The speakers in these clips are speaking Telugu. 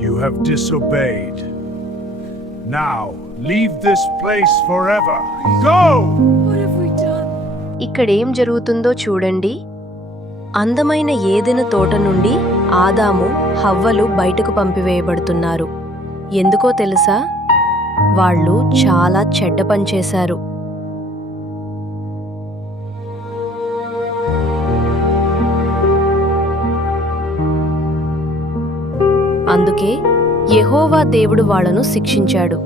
You have disobeyed. Now, leave this place forever. Go! What have we done? ఇక్కడేం జరుగుతుందో చూడండి. అందమైన ఏదెను తోట నుండి ఆదాము హవ్వలు బయటకు పంపివేయబడుతున్నారు. ఎందుకో తెలుసా? వాళ్ళు చాలా చెడ్డ పని చేశారు. అందుకే యెహోవా దేవుడు వాళ్ళను శిక్షించాడు.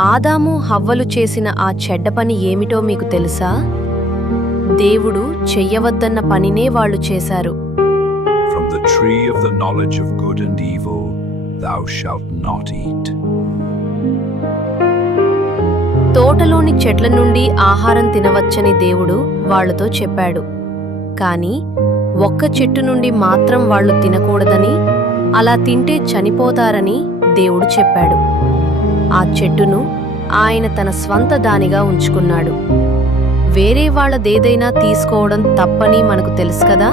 ఆదాము హవ్వలు చేసిన ఆ చెడ్డ పని ఏమిటో మీకు తెలుసా? దేవుడు చెయ్యవద్దన్న పనినే వాళ్ళు చేశారు. From the tree of the knowledge of good and evil, thou shalt not eat. తోటలోని చెట్ల నుండి ఆహారం తినవచ్చని దేవుడు వాళ్లతో చెప్పాడు. కాని ఒక్క చెట్టు నుండి మాత్రం వాళ్ళు తినకూడదని, అలా తింటే చనిపోతారని దేవుడు చెప్పాడు. ఆ చెట్టును ఆయన తన స్వంత దానిగా ఉంచుకున్నాడు. వేరే వాళ్ళదేదైనా తీసుకోవడం తప్పని మనకు తెలుసు కదా.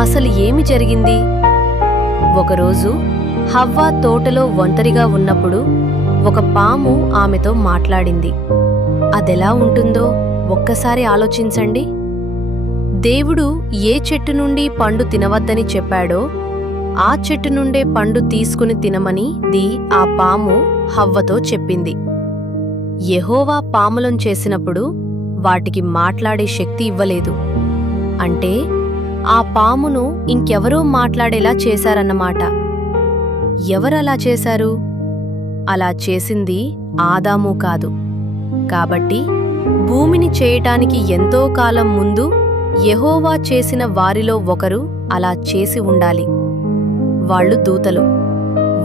అసలు ఏమి జరిగింది? ఒకరోజు హవ్వ తోటలో ఒంటరిగా ఉన్నప్పుడు ఒక పాము ఆమెతో మాట్లాడింది. అదెలా ఉంటుందో ఒక్కసారి ఆలోచించండి. దేవుడు ఏ చెట్టు నుండి పండు తినవద్దని చెప్పాడో ఆ చెట్టు నుండే పండు తీసుకుని తినమని ఆ పాము హవ్వతో చెప్పింది. యెహోవా పాములను చేసినప్పుడు వాటికి మాట్లాడే శక్తి ఇవ్వలేదు. అంటే ఆ పామును ఇంకెవరో మాట్లాడేలా చేశారన్నమాట. ఎవరలా చేశారు? అలా చేసింది ఆదాము కాదు. కాబట్టి భూమిని చేయటానికి ఎంతో కాలం ముందు యెహోవా చేసిన వారిలో ఒకరు అలా చేసి ఉండాలి. వాళ్ళు దూతలు.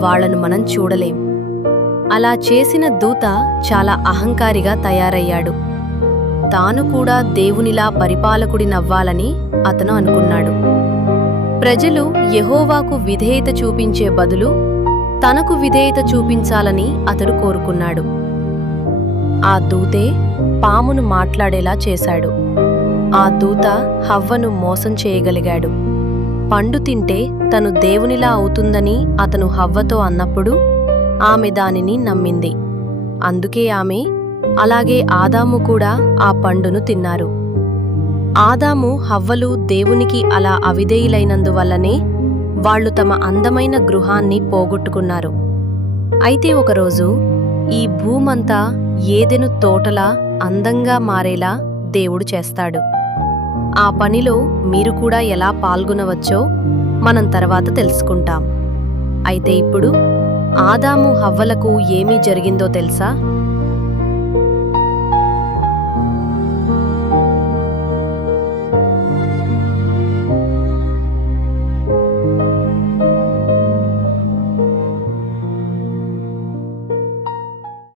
వాళ్లను మనం చూడలేం. అలా చేసిన దూత చాలా అహంకారిగా తయారయ్యాడు. తాను కూడా దేవునిలా పరిపాలకుడినవ్వాలని అతను అనుకున్నాడు. ప్రజలు యెహోవాకు విధేయత చూపించే బదులు తనకు విధేయత చూపించాలని అతడు కోరుకున్నాడు. ఆ దూతే పామును మాట్లాడేలా చేశాడు. ఆ దూత హవ్వను మోసం చేయగలిగాడు. పండు తింటే తను దేవునిలా అవుతుందని అతను హవ్వతో అన్నప్పుడు ఆమె దానిని నమ్మింది. అందుకే ఆమె, అలాగే ఆదాము కూడా ఆ పండును తిన్నారు. ఆదాము హవ్వలు దేవునికి అలా అవిధేయులైనందువల్లనే వాళ్ళు తమ అందమైన గృహాన్ని పోగొట్టుకున్నారు. అయితే ఒకరోజు ఈ భూమంతా ఏదెను తోటలా అందంగా మారేలా దేవుడు చేస్తాడు. ఆ పనిలో మీరు కూడా ఎలా పాల్గొనవచ్చో మనం తర్వాత తెలుసుకుంటాం. అయితే ఇప్పుడు ఆదాము హవ్వలకు ఏమీ జరిగిందో తెలుసా?